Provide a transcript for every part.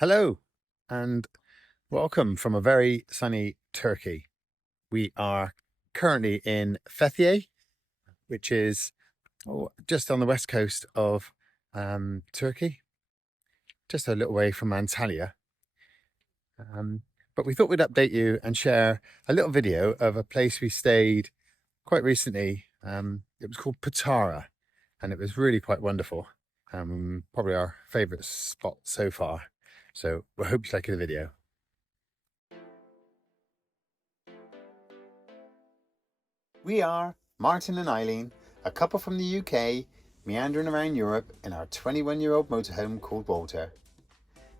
Hello and welcome from a very sunny Turkey. We are currently in Fethiye, which is just on the west coast of Turkey, just a little way from Antalya. But we thought we'd update you and share a little video of a place we stayed quite recently. It was called Patara and it was really quite wonderful. Probably our favourite spot so far. So we hope you like the video. We are Martin and Eileen, a couple from the UK, meandering around Europe in our 21-year-old motorhome called Walter.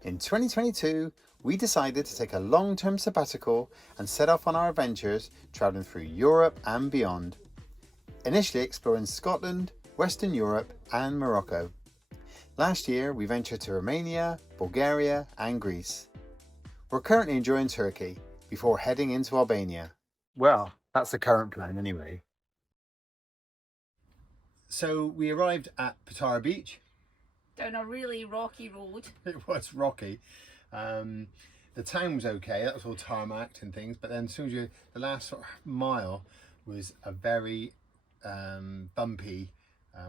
In 2022, we decided to take a long-term sabbatical and set off on our adventures, travelling through Europe and beyond. Initially exploring Scotland, Western Europe and Morocco. Last year, we ventured to Romania, Bulgaria and Greece. We're currently enjoying Turkey before heading into Albania. Well, that's the current plan anyway. So we arrived at Patara Beach. Down a really rocky road. It was rocky. The town was okay, that was all tarmacked and things, but then as soon as the last sort of mile was a very bumpy,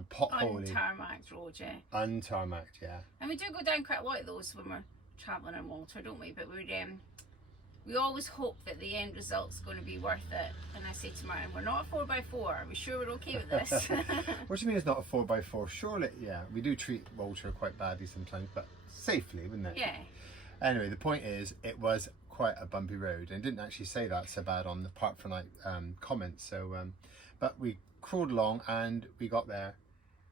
potholey. Untarmacked road, yeah. Untarmacked, yeah. And we do go down quite a lot of those when we're travelling in Malta, don't we? But we always hope that the end result's going to be worth it. And I say to Martin, we're not a 4x4. Are we sure we're okay with this? What do you mean it's not a 4x4? Surely, yeah, we do treat Walter quite badly sometimes, but safely, wouldn't it? Yeah. Anyway, the point is, it was quite a bumpy road, and didn't actually say that so bad on the apart from like comments. So, but we crawled along and we got there,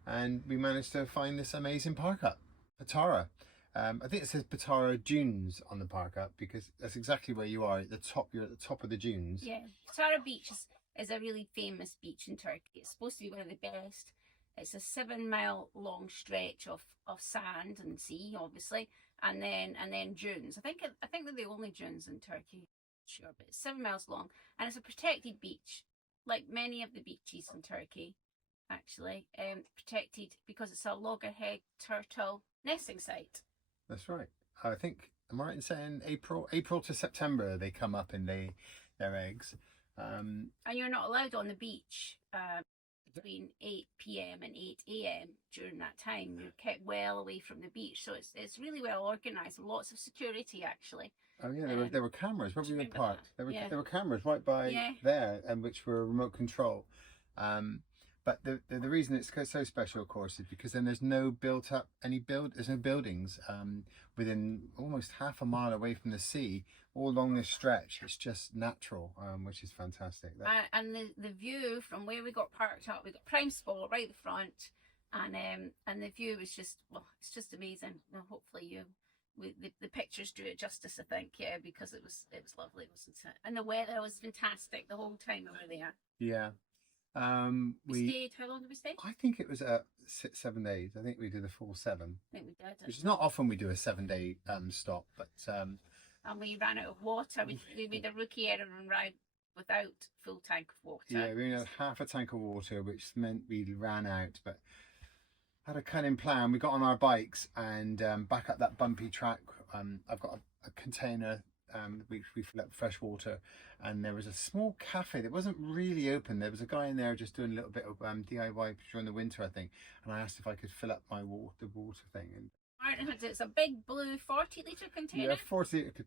and we managed to find this amazing park up, Patara. I think it says Patara Dunes on the park up because that's exactly where you are at the top. You're at the top of the dunes. Yeah, Patara Beach is a really famous beach in Turkey. It's supposed to be one of the best. It's a 7-mile long stretch of sand and sea, obviously, and then dunes. I think they're the only dunes in Turkey. Sure, but it's 7 miles long, and it's a protected beach, like many of the beaches in Turkey, actually. Protected because it's a loggerhead turtle nesting site. That's right. I think, am I right in saying April to September they come up and lay their eggs. And you're not allowed on the beach between 8 p.m. and 8 a.m. during that time. You're kept well away from the beach, so it's really well organised and lots of security actually. Oh yeah, there were cameras. Where were we parked? There were cameras right by there, and which were remote control. But the reason it's so special, of course, is because then there's no there's no buildings within almost half a mile away from the sea, all along this stretch. It's just natural, which is fantastic. And the view from where we got parked up, we got prime spot right at the front, and the view was just, well, it's just amazing. Well, hopefully the pictures do it justice, I think, yeah, because it was lovely, wasn't it? And the weather was fantastic the whole time we were there. Yeah. We stayed, how long did we stay? I think it was 7 days. I think we did a full 7. I think we did. Which is not often we do a 7-day stop, but and we ran out of water. We made a rookie error and ran without full tank of water. Yeah, we only had half a tank of water, which meant we ran out, but had a cunning plan. We got on our bikes and back up that bumpy track. I've got a container we fill up fresh water, and there was a small cafe that wasn't really open. There was a guy in there just doing a little bit of DIY during the winter, I think, and I asked if I could fill up my water thing. And Martin had it's a big blue 40-litre container. Yeah, 40-litre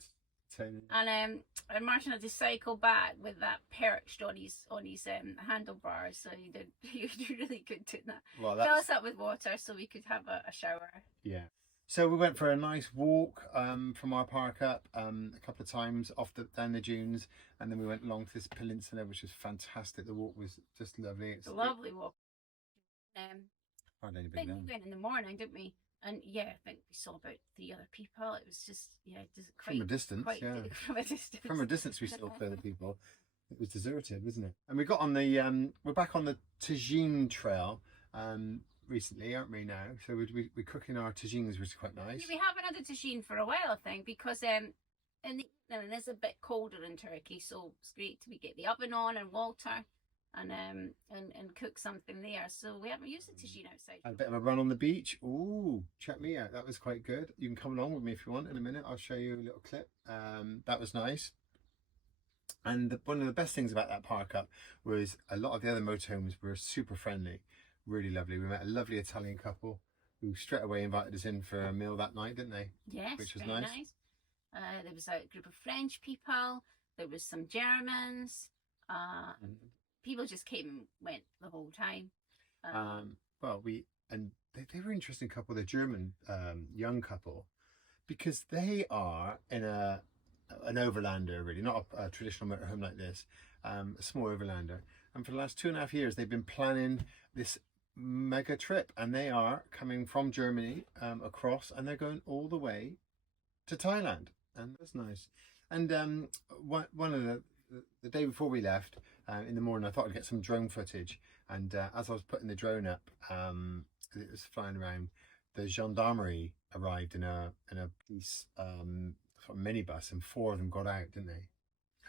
container. And Martin had to cycle back with that perched on his handlebars, so he did really good doing that. Well, fill us up with water so we could have a shower. Yeah. So we went for a nice walk from our park up a couple of times down the dunes, and then we went along to this peninsula, which was fantastic. The walk was just lovely. It's a lovely walk. I think we went in the morning, didn't we? And yeah, I think we saw about 3 other people. It was just from a distance. From a distance, we saw 3 other people. It was deserted, wasn't it? And we got on the we're back on the tagine trail. Recently, aren't we now? So we're cooking our tagines, which is quite nice. Yeah, we haven't had a tagine for a while, I think, because in the evening it's a bit colder in Turkey, so it's great to get the oven on and Walter, and cook something there. So we haven't used the tagine outside. A bit of a run on the beach. Ooh, check me out. That was quite good. You can come along with me if you want in a minute. I'll show you a little clip. That was nice. And one of the best things about that park up was a lot of the other motorhomes were super friendly, really lovely. We met a lovely Italian couple who straight away invited us in for a meal that night, didn't they? Yes, which was very nice. There was a group of French people. There was some Germans. People just came and went the whole time. Well, they were an interesting couple, the German young couple, because they are in an overlander, really, not a traditional motorhome like this, a small overlander. And for the last 2.5 years, they've been planning this mega trip, and they are coming from Germany across, and they're going all the way to Thailand, and that's nice. And one of the day before we left, in the morning, I thought I'd get some drone footage, and as I was putting the drone up, it was flying around, the gendarmerie arrived in a police sort of minibus, and 4 of them got out, didn't they?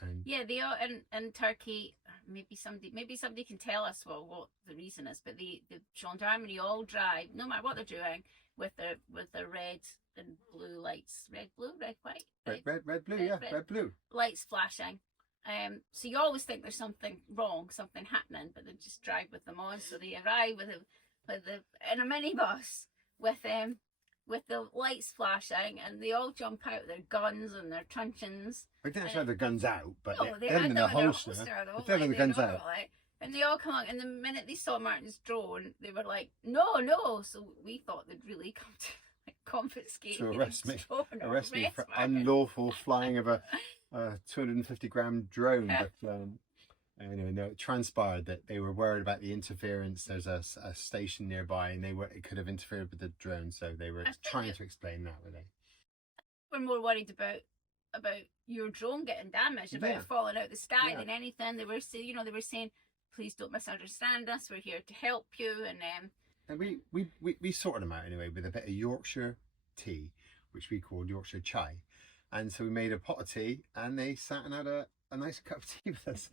And yeah, they are in Turkey. Maybe somebody can tell us what the reason is. But the gendarmerie all drive, no matter what they're doing, with their red and blue lights, red, blue, red, white, red, blue, red, blue lights flashing. So you always think there's something wrong, something happening, but they just drive with them on. So they arrive in a minibus with the lights flashing, and they all jump out with their guns and their truncheons. They didn't actually have their guns out, but they had them in the holster. They had the guns out. And they all come along, and the minute they saw Martin's drone, they were like, no. So we thought they'd really come to confiscate, to arrest me for Martin. unlawful flying of a 250-gram drone. But anyway, no, it transpired that they were worried about the interference. There's a station nearby, and it could have interfered with the drone, so they were trying to explain that, were they? We're more worried about your drone getting damaged, about it falling out the sky than anything. They were saying, please don't misunderstand us. We're here to help you, and we sorted them out anyway with a bit of Yorkshire tea, which we called Yorkshire chai. And so we made a pot of tea, and they sat and had a nice cup of tea with us.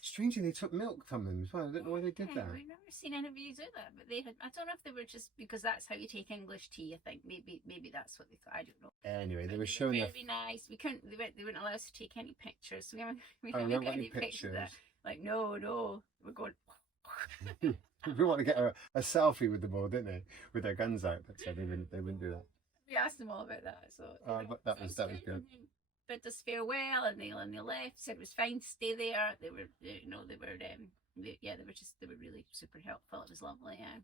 Strangely, they took milk from them as well. I don't know why they did that. We've never seen anybody do that, but they had. I don't know if they were just because that's how you take English tea. I think maybe that's what they thought. I don't know. Anyway, they were showing very nice. We couldn't. They wouldn't allow us to take any pictures. So we I haven't remember got any any pictures. pictures. Like no, we're going. We want to get a selfie with them all, didn't they? With their guns out, but so they wouldn't do that. We asked them all about that. So but that was good. Bid us farewell, and they left. Said it was fine to stay there. They were really super helpful. It was lovely. Yeah.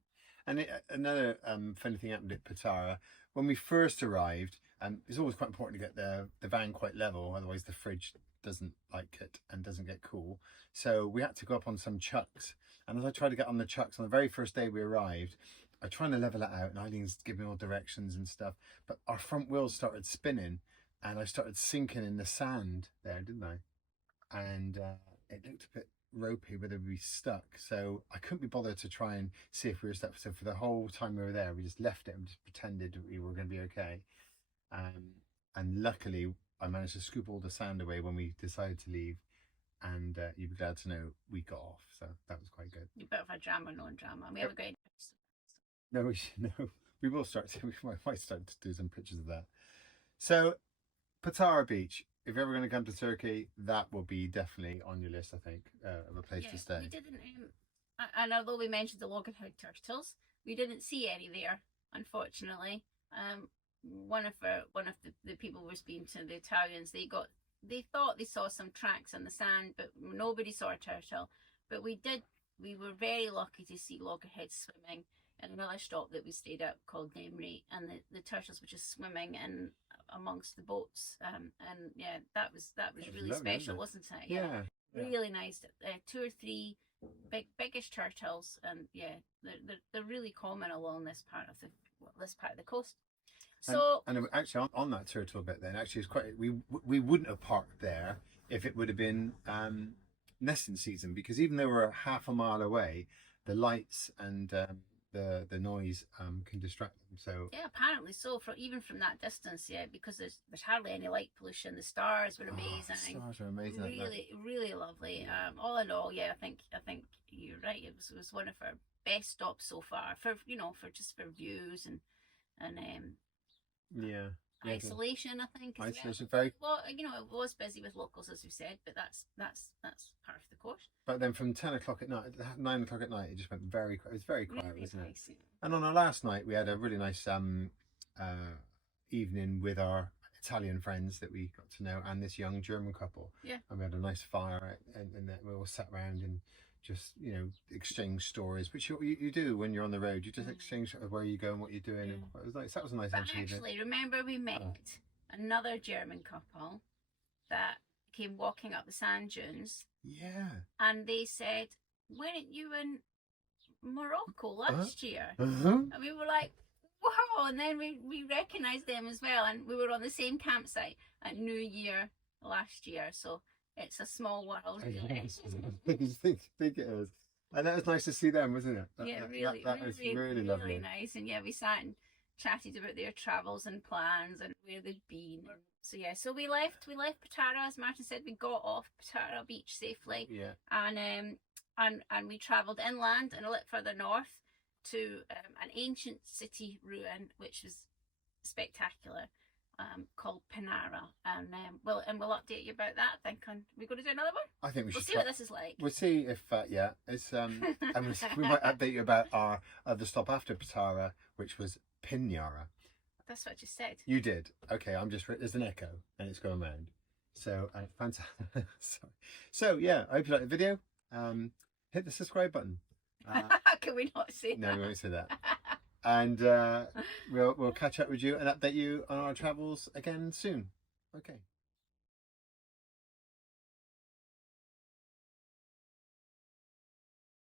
And another funny thing happened at Patara when we first arrived. It's always quite important to get the van quite level, otherwise the fridge doesn't like it and doesn't get cool. So we had to go up on some chucks. And as I tried to get on the chucks on the very first day we arrived, I was trying to level it out, and Eileen's giving me all directions and stuff. But our front wheels started spinning, and I started sinking in the sand there, didn't I? And it looked a bit ropey whether we stuck. So I couldn't be bothered to try and see if we were stuck. So for the whole time we were there, we just left it and just pretended we were going to be okay. And luckily, I managed to scoop all the sand away when we decided to leave. And you'd be glad to know we got off. So that was quite good. A bit of a drama, non-drama. We haven't got any pictures. No, we will start to. We might start to do some pictures of that. So, Patara Beach. If you're ever going to come to Turkey, that will be definitely on your list, I think, of a place to stay. We didn't, and although we mentioned the loggerhead turtles, we didn't see any there, unfortunately. One of the people we're speaking to, the Italians, they thought they saw some tracks in the sand, but nobody saw a turtle. But we were very lucky to see loggerheads swimming in another stop that we stayed at called Nemri, and the turtles were just swimming in amongst the boats, and yeah, that was really lovely, special, wasn't it? Yeah. Really nice. 2 or 3 biggish turtles, and yeah, they're really common along this part of the coast. So and actually on that turtle bit, then actually it's quite. We wouldn't have parked there if it would have been nesting season, because even though we're half a mile away, the lights and the noise can distract them. So yeah, apparently so. Even from that distance, yeah, because there's hardly any light pollution. The stars were amazing. Stars are amazing. Really lovely. All in all, yeah, I think you're right. It was one of our best stops so far for for views and yeah. isolation. I think isolation well, it was busy with locals, as we said, but that's part of the course. But then from 10 o'clock at night, 9 o'clock at night, it just went very quiet. It was very quiet, Really wasn't nice, it? yeah. And on our last night, we had a really nice evening with our Italian friends that we got to know, and this young German couple. Yeah. And we had a nice fire, and we all sat around and just exchange stories, which you do when you're on the road. You just exchange where you go and what you're doing. Yeah. And it was nice. That was a nice. But actually, remember we met another German couple that came walking up the sand dunes. Yeah. And they said, "Weren't you in Morocco last year?" Uh-huh. And we were like, "Wow!" And then we recognised them as well, and we were on the same campsite at New Year last year. So it's a small world. I think it is. And that was nice to see them, wasn't it? That was really lovely. Nice. And yeah, we sat and chatted about their travels and plans and where they'd been. So yeah, so we left Patara, as Martin said. We got off Patara Beach safely. Yeah. And we travelled inland and a little further north to an ancient city ruin, which was spectacular. Called Pinara, and we'll update you about that. I think we're going to do another one. I think we'll see what this is like. We'll see if it's and we might update you about our other stop after Patara, which was Pinara. That's what I just said. You did. Okay, there's an echo and it's going round. So fantastic. So yeah, I hope you like the video. Hit the subscribe button. Can we not say no, that? we won't say that. And we'll catch up with you and update you on our travels again soon. Okay.